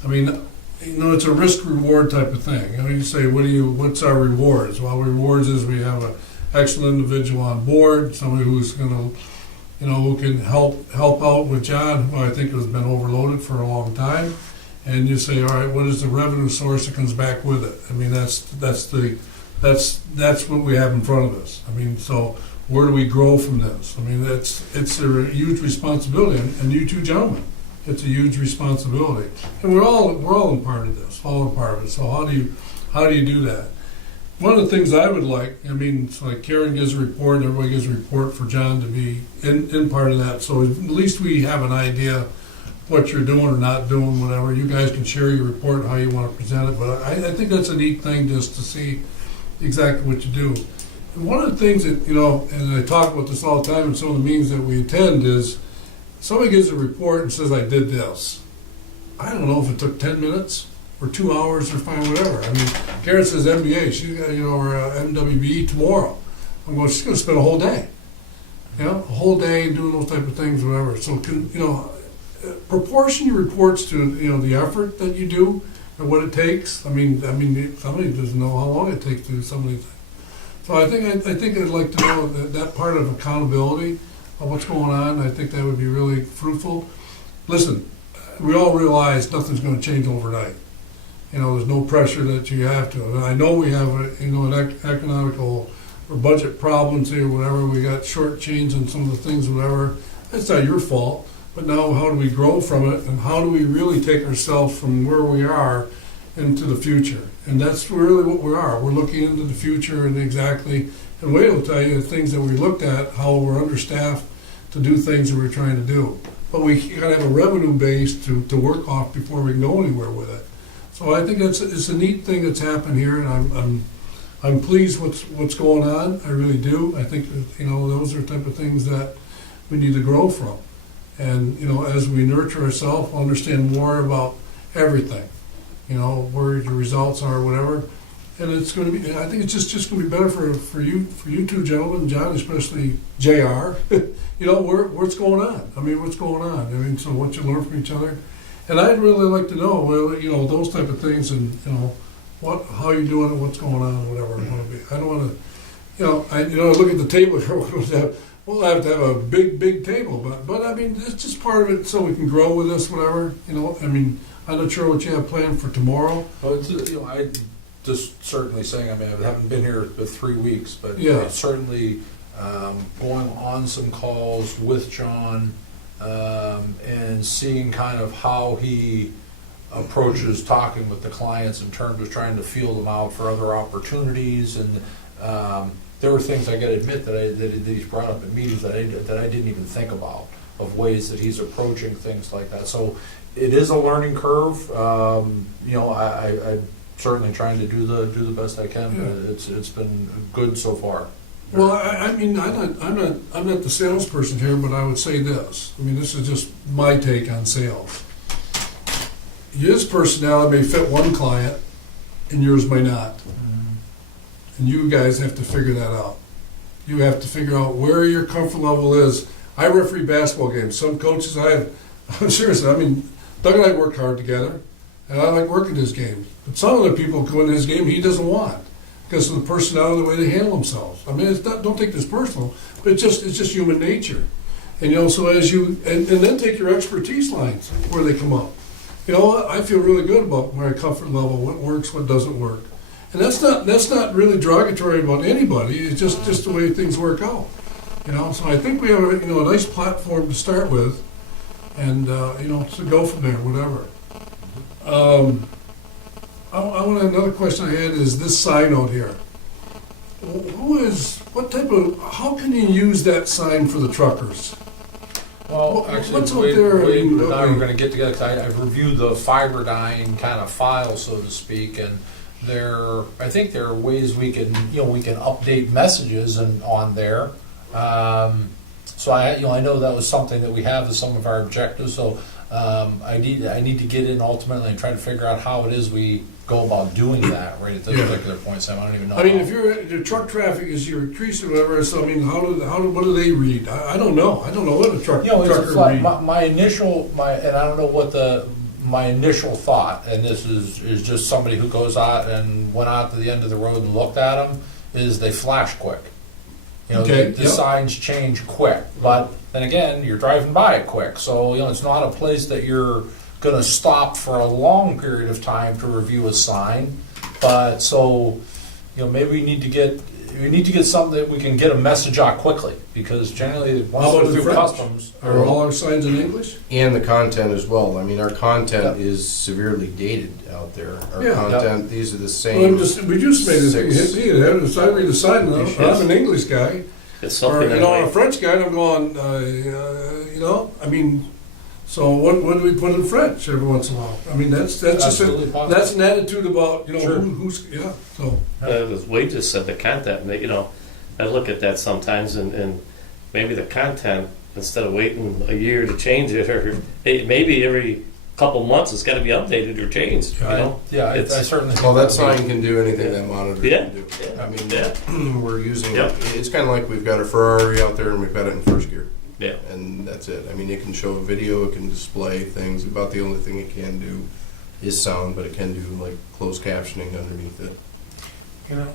I mean, you know, it's a risk-reward type of thing. You know, you say, what's our rewards? Well, rewards is we have an excellent individual on board, somebody who's going to, you know, who can help out with John, who I think has been overloaded for a long time. And you say, all right, what is the revenue source that comes back with it? I mean, that's what we have in front of us. I mean, so where do we grow from this? I mean, it's a huge responsibility, and you two gentlemen, it's a huge responsibility, and we're all in part of this, all in part of it. So how do you do that? One of the things I would like, I mean, it's like Karen gives a report, and everybody gives a report for John to be in part of that. So at least we have an idea what you're doing or not doing, whatever. You guys can share your report, how you want to present it. But I think that's a neat thing just to see exactly what you do. And one of the things that, you know, and I talk about this all the time in some of the meetings that we attend is somebody gives a report and says, I did this. I don't know if it took 10 minutes or 2 hours or fine, whatever. I mean, Karen says MBA, she got, you know, or MWBE tomorrow. I'm going, she's going to spend a whole day. You know, a whole day doing those type of things, whatever. So, you know, proportion your reports to, you know, the effort that you do and what it takes. I mean, somebody doesn't know how long it takes to do some of these things. So I think I'd like to know that part of accountability of what's going on. I think that would be really fruitful. Listen, we all realize nothing's going to change overnight. You know, there's no pressure that you have to. And I know we have, you know, an economical or budget problems here, whatever. We got short change on some of the things, whatever. That's not your fault. But now, how do we grow from it, and how do we really take ourselves from where we are into the future? And that's really what we are. We're looking into the future, and Wade will tell you the things that we looked at, how we're understaffed to do things that we're trying to do. But we got to have a revenue base to work off before we can go anywhere with it. So I think it's a neat thing that's happened here, and I'm pleased with what's going on. I really do. I think, you know, those are the type of things that we need to grow from. And, you know, as we nurture ourselves, we'll understand more about everything, you know, where your results are, whatever. And it's going to be, I think it's just going to be better for you two gentlemen, John, especially JR, you know, what's going on. I mean, what's going on? I mean, so what you learn from each other. And I'd really like to know, well, you know, those type of things, and, you know, how you're doing it, what's going on, whatever it want to be. I don't want to, you know, I look at the table here, we'll have to have a big table, but I mean, it's just part of it so we can grow with this, whatever, you know. I mean, I'm not sure what you have planned for tomorrow. Well, it's, you know, I just certainly saying, I mean, I haven't been here for 3 weeks, but Yeah. certainly going on some calls with John and seeing kind of how he approaches talking with the clients in terms of trying to feel them out for other opportunities. And there were things, I gotta admit, that he's brought up in meetings that I didn't even think about, of ways that he's approaching things like that. So it is a learning curve. You know, I'm certainly trying to do the best I can. Yeah. It's been good so far. Well, I mean, I'm not the salesperson here, but I would say this. I mean, this is just my take on sales. His personality may fit one client, and yours may not. And you guys have to figure that out. You have to figure out where your comfort level is. I referee basketball games. Some coaches seriously, I mean, Doug and I work hard together, and I like working his games. But some other people go in his game he doesn't want. because of the personality, the way they handle themselves. I mean, it's not, don't take this personal, but it's just human nature. And, you know, so as you, and then take your expertise lines where they come up. You know, I feel really good about my comfort level, what works, what doesn't work. And that's not really derogatory about anybody, it's just the way things work out. You know, so I think we have a, you know, a nice platform to start with, and, you know, to go from there, whatever. I want another question I had is this sign out here. What type of, how can you use that sign for the truckers? Well, actually, What's out Wade there? and I were gonna get together, 'cause I've reviewed the fiberdyne kind of file, so to speak, and I think there are ways we can update messages on there. So I know that was something that we have as some of our objectives, so I need to get in ultimately and try to figure out how it is we go about doing that right at this Yeah. particular point, Sam. I don't even know. I mean, how. if your truck traffic is your increase or whatever, so I mean, what do they read? I don't know. I don't know what a trucker It's like read. my initial, and I don't know what my initial thought, and this is just somebody who goes out and went out to the end of the road and looked at them, is they flash quick. You know, Okay, the yep. signs change quick, but then again, you're driving by it quick, so, you know, it's not a place that you're gonna stop for a long period of time to review a sign, but so, you know, maybe we need to get something that we can get a message out quickly, because generally, How once about they're in through French? customs. Are all our signs in English? And the content as well. I mean, our content is severely dated out there. Our Yeah. content, these are the Well, same. we just made it Six hit me. I read the sign, and I'm an English guy, It's or something you know, that a French guy, and I'm going, you know, I mean, so what do we put in French every once in a while? I mean, that's just Absolutely possible. that's an attitude about, you know, Sure. who's yeah. So as Wade just said, the content, you know, I look at that sometimes and maybe the content, instead of waiting a year to change it, or maybe every couple months it's got to be updated or changed, you know? I It's- certainly. Well, that think sign can do anything that monitor Yeah. can do. Yeah. I mean, Yeah. we're using, Yep. it's kind of like we've got a Ferrari out there and we've got it in first gear. Yeah. And that's it. I mean, it can show a video, it can display things. About the only thing it can do is sound, but it can do like closed captioning underneath it. You know,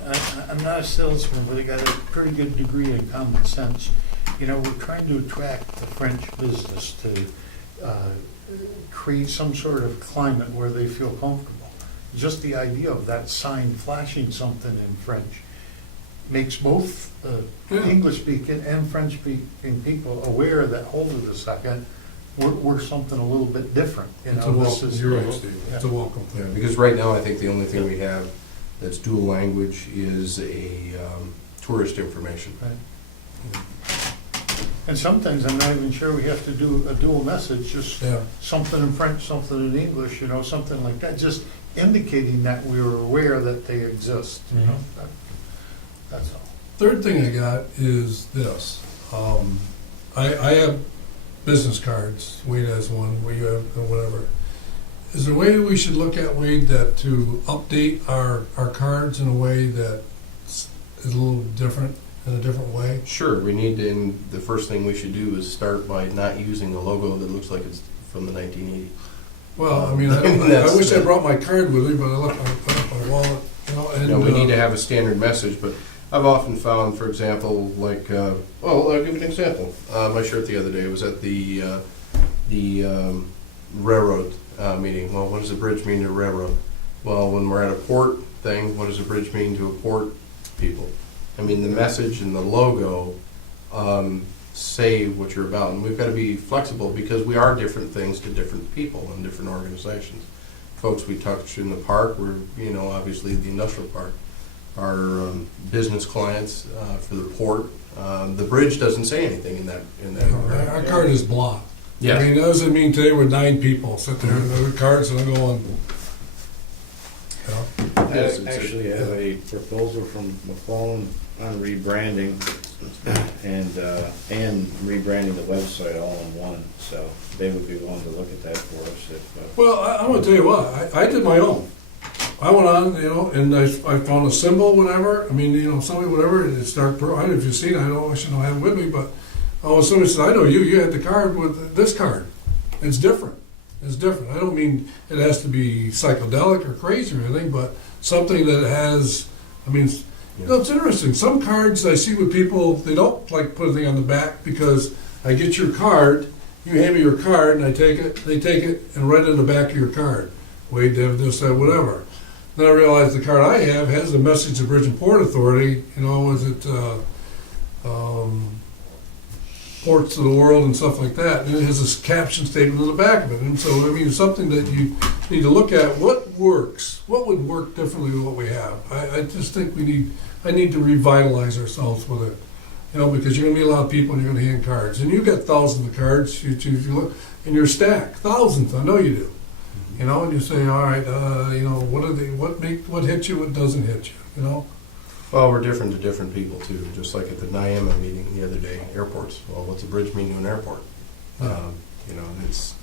I'm not a salesman, but I got a pretty good degree in common sense. You know, we're trying to attract the French business to create some sort of climate where they feel comfortable. Just the idea of that sign flashing something in French makes both Yeah. English-speaking and French-speaking people aware that, hold it a second, we're something a little bit different. You it's know, a this welcome. is- You're right, Steve. It's a Yeah. welcome Yeah, thing. because right now I think the only thing we have that's dual language is a tourist information. Right. And sometimes I'm not even sure we have to do a dual message, just Yeah. something in French, something in English, you know, something like that, just indicating that we are aware that they exist, you know. That's all. Third thing I got is this. I have business cards. Wade has one. We have whatever. Is there a way we should look at, Wade, that to update our cards in a way that is a little different, in a different way? Sure, we need to, and the first thing we should do is start by not using a logo that looks like it's from the 1980s. Well, I mean, I wish I brought my card with me, but I left my wallet, you know, and. You know, we need to have a standard message, but I've often found, for example, like, well, I'll give you an example. My shirt the other day was at the railroad meeting. Well, what does a bridge mean to a railroad? Well, when we're at a port thing, what does a bridge mean to a port people? I mean, the message and the logo say what you're about, and we've got to be flexible because we are different things to different people and different organizations. Folks we touch in the park, we're, you know, obviously the industrial park. Our business clients for the port. The bridge doesn't say anything in that. Our card is blocked. Yeah. I mean, that doesn't mean today we're 9 people sit there and the cards and I'm going, you know. Yes, I actually have a proposal from McClellan on rebranding and rebranding the website all in one, so they would be willing to look at that for us if, Well, I'm gonna tell you what, I did my own. I went on, you know, and I found a symbol, whatever. I mean, you know, somebody, whatever, and it's dark purple. I don't know if you've seen it. I should know I have it with me, but all of a sudden it said, I know you had the card with this card. It's different. It's different. I don't mean it has to be psychedelic or crazy or anything, but something that has I mean, you know, it's interesting. Some cards I see with people, they don't like put a thing on the back because I get your card, you hand me your card, and I take it, they take it and write it in the back of your card. Wade, Dev, this, that, whatever. Then I realize the card I have has a message of Bridge and Port Authority, you know, is it, ports of the world and stuff like that. And it has this caption statement on the back of it. And so, I mean, it's something that you need to look at. What works? What would work differently than what we have? I just think I need to revitalize ourselves with it. You know, because you're going to meet a lot of people and you're going to hand cards. And you've got thousands of cards, if you look, in your stack. Thousands, I know you do. You know, and you say, all right, you know, what hits you, what doesn't hit you, you know? Well, we're different to different people too, just like at the NIAMA meeting the other day, airports. Well, what's a bridge mean to an airport? Yeah. You know, and it's,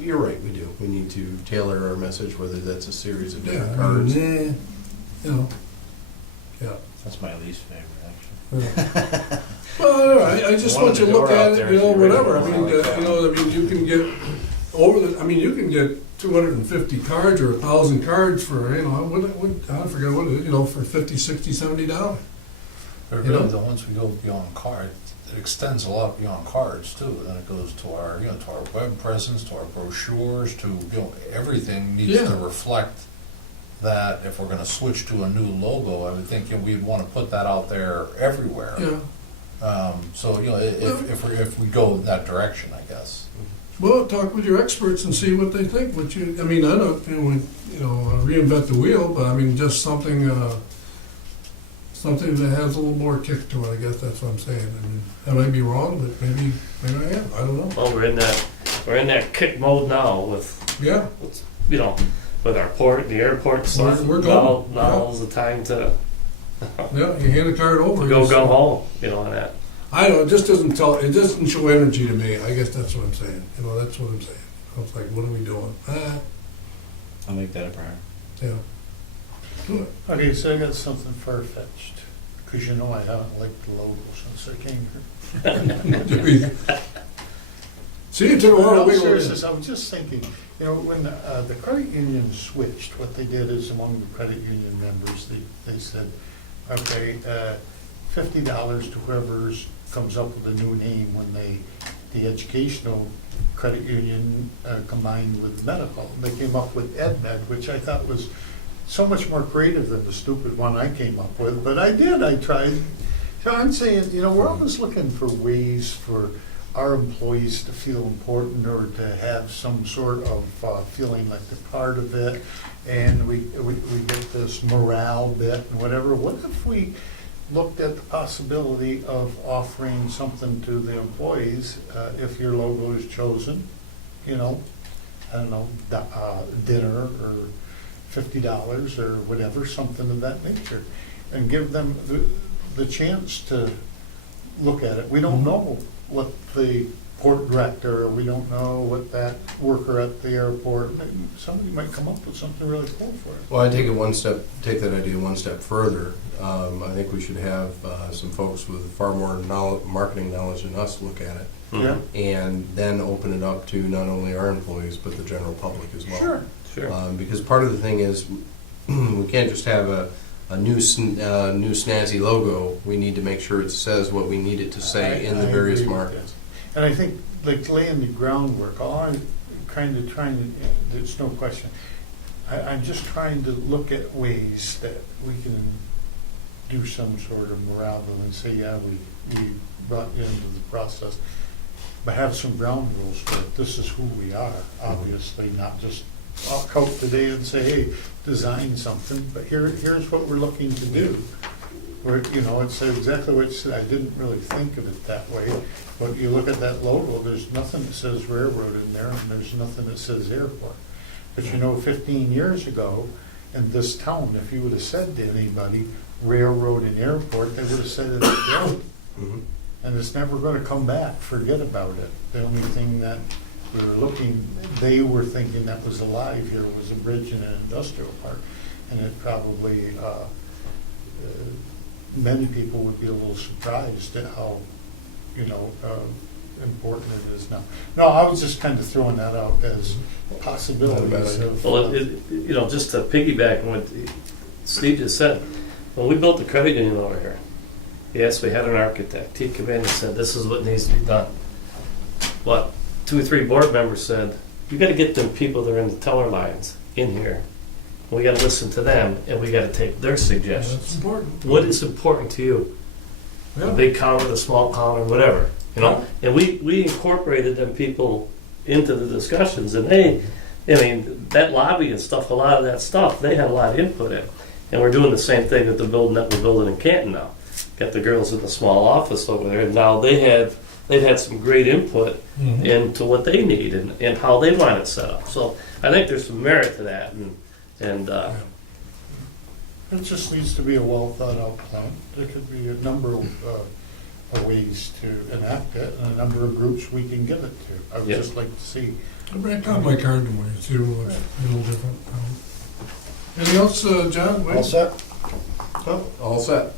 you're right, we do. We need to tailor our message, whether that's a series of different cards. You know, yeah. That's my least favorite, actually. Yeah. Well, I just One want you with to the look door out at it, there you know, is the whatever. I original. mean, I like that you know, I mean, you can get you can get 250 cards or 1,000 cards for, you know, I forget what it is, you know, for $50, $60, $70. But You know? really, the once we go beyond card, it extends a lot beyond cards too. Then it goes to our, you know, to our web presence, to our brochures, to, you know, everything needs Yeah. to reflect that. If we're gonna switch to a new logo, I would think, you know, we'd wanna put that out there everywhere. Yeah. So, you know, if we go that direction, I guess. Well, talk with your experts and see what they think. I mean, I don't, you know, reinvent the wheel, but I mean, just something that has a little more kick to it. I guess that's what I'm saying. I mean, I might be wrong, but maybe I am. I don't know. Well, we're in that kick mode now with, Yeah. you know, with our the airport stuff. We're going. Now's the time to Yeah. You hand the card over. go you say- home, you know, and that. I don't. It just doesn't show energy to me. I guess that's what I'm saying. You know, that's what I'm saying. I was like, what are we doing? I'll make that a priority. Yeah. Do it. Okay, so I got something far-fetched, because you know I haven't liked the logo since I came here. See, it took a while to No, wiggle it seriously, in. I was just thinking, you know, when the credit union switched, what they did is among the credit union members, they said, okay, $50 to whoever's comes up with a new name when the educational credit union combined with medical. And they came up with EdMed, which I thought was so much more creative than the stupid one I came up with, but I tried. So I'm saying, you know, we're always looking for ways for our employees to feel important or to have some sort of feeling like they're part of it, and we get this morale bit and whatever. What if we looked at the possibility of offering something to the employees if your logo is chosen, you know, I don't know, dinner or $50 or whatever, something of that nature, and give them the chance to look at it. We don't know what the port director, or we don't know what that worker at the airport, somebody might come up with something really cool for it. Well, I take that idea one step further. I think we should have some folks with far more marketing knowledge than us look at it, Yeah, and then open it up to not only our employees, but the general public as well. sure. Because part of the thing is, we can't just have a new snazzy logo. We need to make sure it says what we need it to say in the I various agree with markets. that. And I think, like, laying the groundwork, all I'm kind of trying to, there's no question, I'm just trying to look at ways that we can do some sort of morale and say, yeah, we brought you into the process, but have some ground rules for it. This is who we are, obviously, not just walk out today and say, hey, design something, but here's what we're looking to do. Where, you know, it's exactly what you said. I didn't really think of it that way, but you look at that logo, there's nothing that says railroad in there, and there's nothing that says airport. But you know, 15 years ago, in this town, if you would have said to anybody, railroad and airport, they would have said it again. Mhm. And it's never gonna come back, forget about it. The only thing that they were thinking that was alive here was a bridge and an industrial park. And it probably, many people would be a little surprised at how, you know, important it is now. No, I was just kind of throwing that out as possibilities of. Well, you know, just to piggyback on what Steve just said, when we built the credit union over here, yes, we had an architect. He came in and said, this is what needs to be done. But 2 or 3 board members said, you gotta get them people that are in the teller lines in here. We gotta listen to them, and we gotta take their That's suggestions. important. What is important to you? The Yeah. big counter, the small counter, whatever, you know? And we incorporated them people into the discussions, and they, I mean, that lobby and stuff, a lot of that stuff, they had a lot of input in. And we're doing the same thing with the building that we're building in Canton now. Got the girls in the small office over there, and now they've had some great input Mhm. into what they need and how they want it set up. So I think there's some merit to that, and It just needs to be a well-thought-out plan. There could be a number of ways to enact it, and a number of groups we can give it to. I would Yeah. just like to see. I bring out my card tomorrow, see what looks a little different. Anything else, John? Wait. All set? All set.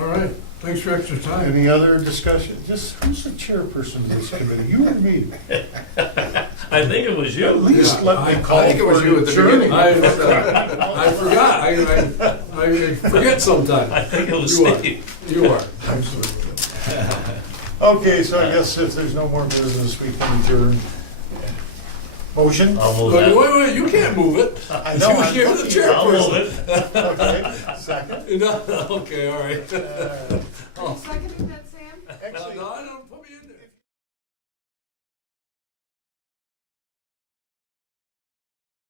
All right, thanks for extra time. Any other discussion? Just, who's the chairperson of this committee? You or me? I think it was you. At least Yeah, let me I call think it was for you at the adjournment. beginning. I forgot, I forget sometimes. I think it was You are. Steve. You are, absolutely. Okay, so I guess if there's no more business, we can adjourn. Motion? I'll move Wait, that. wait, you can't move it. I know, I'm You're the looking. I'll move chairperson. it. Okay, second. No, okay, all right. Uh, Are you seconding that, Sam? Actually, No, I don't.